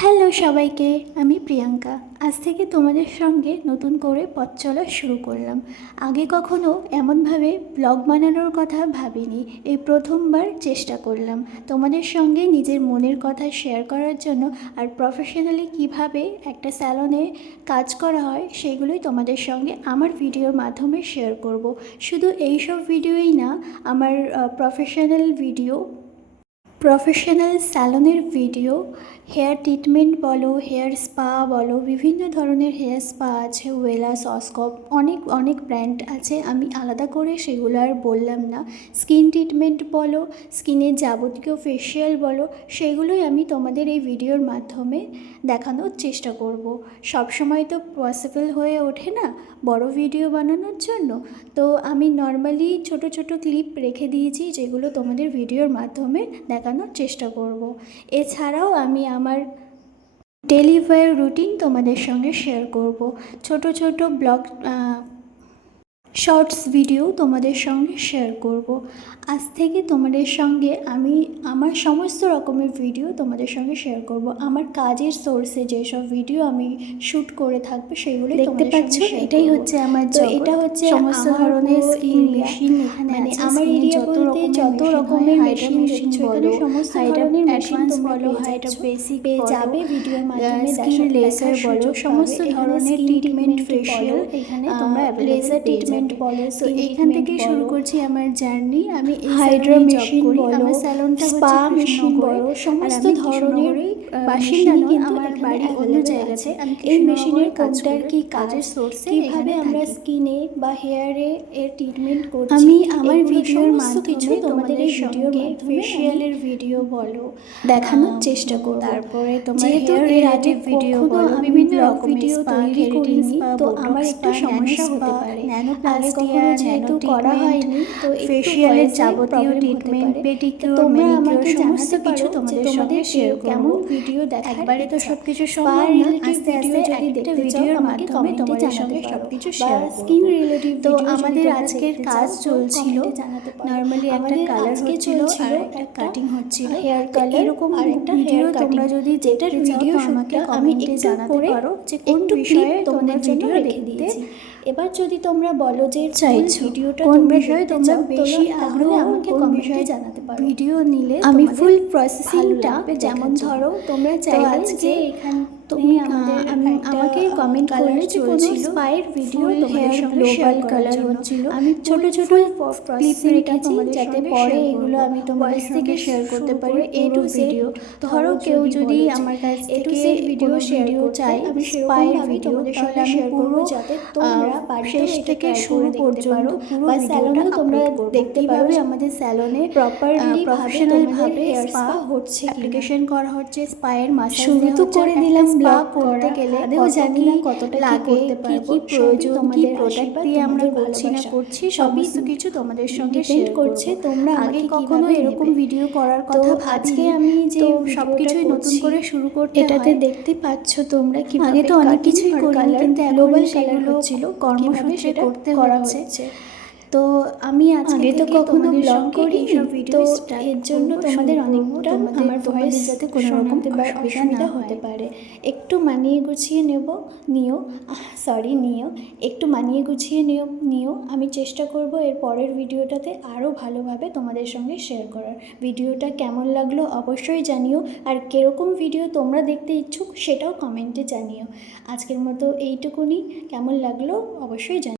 Hello সবাইকে, আমি প্রিয়াঙ্কা। আজ থেকে তোমাদের সঙ্গে নতুন করে পথ চলা শুরু করলাম। আগে কখনো এমনভাবে ব্লগ বানানোর কথা ভাবিনি। এই প্রথমবার চেষ্টা করলাম তোমাদের সঙ্গে নিজের মনের কথা শেয়ার করার জন্য। আর প্রফেশনালি কিভাবে একটা স্যালনে কাজ করা হয় সেগুলোই তোমাদের সঙ্গে আমার ভিডিওর মাধ্যমে শেয়ার করব। শুধু এইসব ভিডিওই না, আমার প্রফেশনাল স্যালনের ভিডিও, হেয়ার ট্রিটমেন্ট বলো, হেয়ার স্পা বলো, বিভিন্ন ধরনের হেয়ার স্পা আছে, ওয়েলাস, অসকপ, অনেক ব্র্যান্ড আছে। আমি আলাদা করে সেগুলো আর বললাম না। স্কিন ট্রিটমেন্ট বলো, স্কিনের যাবতীয় ফেশিয়াল বলো, সেগুলোই আমি তোমাদের এই ভিডিওর মাধ্যমে দেখানোর চেষ্টা করব। সবসময় তো পসিবল হয়ে ওঠে না বড় ভিডিও বানানোর জন্য, তো আমি নর্মালি ছোট ছোট ক্লিপ রেখে দিয়েছি যেগুলো তোমাদের ভিডিওর মাধ্যমে দেখানোর চেষ্টা করব। এছাড়াও আমি আমার ডেলি ওয়্যার রুটিন তোমাদের সঙ্গে শেয়ার করব। ছোট ছোট ব্লগ শর্টস ভিডিও তোমাদের সঙ্গে শেয়ার করব। আজ থেকে তোমাদের সঙ্গে আমি আমার সমস্ত রকমের ভিডিও তোমাদের সঙ্গে শেয়ার করব। আমার কাজের সোর্সে যেসব ভিডিও আমি শ্যুট করে থাকবো সেগুলো দেখতে পাচ্ছ। এটাই হচ্ছে আমার, তো এটা হচ্ছে সমস্ত ধরনের স্কিন মেশিন এখানে মানে আমার এরিয়া বলতে যত রকমের মেশিন বলো, সমস্ত ধরনের মেশিন বলো, হাইটা বেসিক পেয়ে যাবে ভিডিওর মাধ্যমে। স্কিন লেজার বলো, সমস্ত ধরনের ট্রিটমেন্ট ফেশিয়াল এখানে তোমরা লেজার ট্রিটমেন্ট বলো। তো এইখান থেকে শুরু করছি আমার জার্নি। আমি হাইড্রা মেশিন বলো, আমার স্যালনটা স্পা মেশিন বলো, সমস্ত ধরনের বাসিন্দা নয়, আমার বাড়ি অন্য জায়গাতে। আমি এই মেশিনের কোনটার কি কাজের সোর্সে, কিভাবে আমরা স্কিনে বা হেয়ারে এর ট্রিটমেন্ট করছি, আমি আমার ভিডিওর মাধ্যমে তোমাদের এই ভিডিওর ফেশিয়ালের ভিডিও বলো দেখানোর চেষ্টা করব। তারপরে তোমার হেয়ার রিলেটেড ভিডিও বলো, বিভিন্ন রকম ভিডিও তৈরি করিনি, তো আমার একটু সমস্যা হতে পারে। ন্যানোপ্লাস্টিয়া যেহেতু করা হয়নি, তো ফেশিয়ালের যাবতীয় ট্রিটমেন্ট, পেডিকিউর, ম্যানিকিউর, সমস্ত কিছু তোমাদের সঙ্গে শেয়ার করব। কেমন ভিডিও দেখা, একবারে তো সবকিছু সম্ভব না। আস্তে আস্তে যদি দেখতে ভিডিওর মাধ্যমে তোমাদের সঙ্গে সবকিছু শেয়ার করব। স্কিন রিলেটেড তো আমাদের আজকের কাজ চলছিল, নরমালি একটা কালার হচ্ছিল আর একটা কাটিং হচ্ছিল, হেয়ার কালার। এরকম আরেকটা ভিডিও তোমরা যদি যেটার ভিডিও আমাকে কমেন্টে জানাতে পারো যে কোন বিষয়ে তোমাদের ভিডিও রেখে দিয়েছি। এবার যদি তোমরা বলো যে চাইছো ভিডিওটা কোন বিষয়ে তোমরা বেশি আগ্রহ, আমাকে কমেন্টে জানাতে পারো। ভিডিও নিলে আমি ফুল প্রসেসিংটা, যেমন ধরো তোমরা চাইলে যে এখান তুমি আমাকে কমেন্ট করলে যে কোনো স্পায়ের ভিডিও তোমাদের সঙ্গে শেয়ার কালার হচ্ছিল, আমি ছোট ছোট ক্লিপ রেখেছি যাতে পরে এগুলো আমি তোমাদের থেকে শেয়ার করতে পারি। এ টু ভিডিও ধরো কেউ যদি আমার কাছ থেকে ভিডিও চাই, আমি স্পায়ের ভিডিও তাহলে আমি পুরো যাতে তোমরা শেষ থেকে শুরু পর্যন্ত বা স্যালনেও তোমরা দেখতে পারো যে আমাদের স্যালনে প্রপারলি প্রফেশনাল ভাবে স্পা হচ্ছে, অ্যাপ্লিকেশন করা হচ্ছে, স্পায়ের মাসাজ শুরু তো করে দিলাম। স্পা করতে গেলে আদেও জানি না কতটা লাগে, কি প্রয়োজন, কি প্রোডাক্ট দিয়ে আমরা করছি না করছি, সমস্ত কিছু তোমাদের সঙ্গে শেয়ার করছে। তোমরা আগে কখনো এরকম ভিডিও করার কথা আজকে আমি যে সবকিছুই নতুন করে শুরু করতে এটাতে দেখতে পাচ্ছ তোমরা কি আগে তো অনেক কিছুই করি, কিন্তু গ্লোবাল কালার হচ্ছিল, কর্মসূত্রে করতে করা হচ্ছে। তো আমি আগে তো কখনো ব্লগ করি, তো এর জন্য তোমাদের অনেকটা আমার ভয়েস যাতে কোনো রকম অসুবিধা না হতে পারে, একটু মানিয়ে গুছিয়ে নিও একটু মানিয়ে গুছিয়ে নিও। আমি চেষ্টা করব এর পরের ভিডিওটাতে আরও ভালোভাবে তোমাদের সঙ্গে শেয়ার করার। ভিডিওটা কেমন লাগলো অবশ্যই জানিও, আর কীরকম ভিডিও তোমরা দেখতে ইচ্ছুক সেটাও কমেন্টে জানিও। আজকের মতো এইটুকুনি, কেমন লাগলো অবশ্যই জানিও।